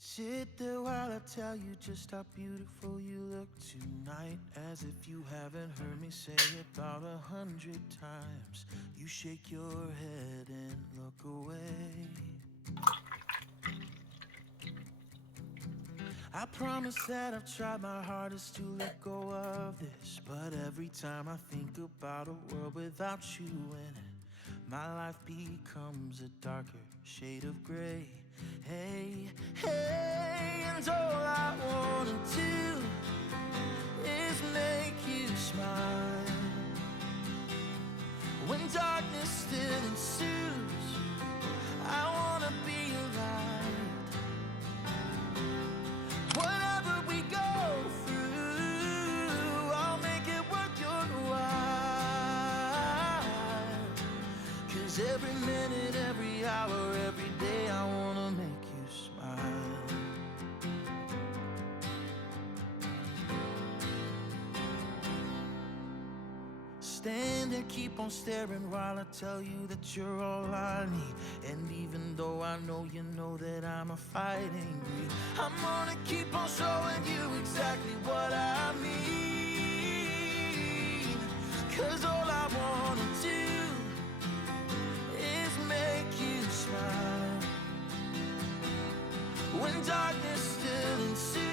Sit there while I tell you just how beautiful you look tonight. As if you haven't heard me say it about 100 times. You shake your head and look away. I promise that I've tried my hardest to let go of this, but every time I think about a world without you in it, my life becomes a darker shade of gray. Hey, hey, and all I wanna do is make you smile. When darkness still ensues, I wanna be your light. Whatever we go through, I'll make it worth your while. 'Cause every minute, every hour, every day, I wanna make you smile. Stand and keep on staring while I tell you that you're all I need. And even though I know you know that I'm a fighting breed, I'm gonna keep on showing you exactly what I mean. 'Cause all I wanna do is make you smile. When darkness still ensues,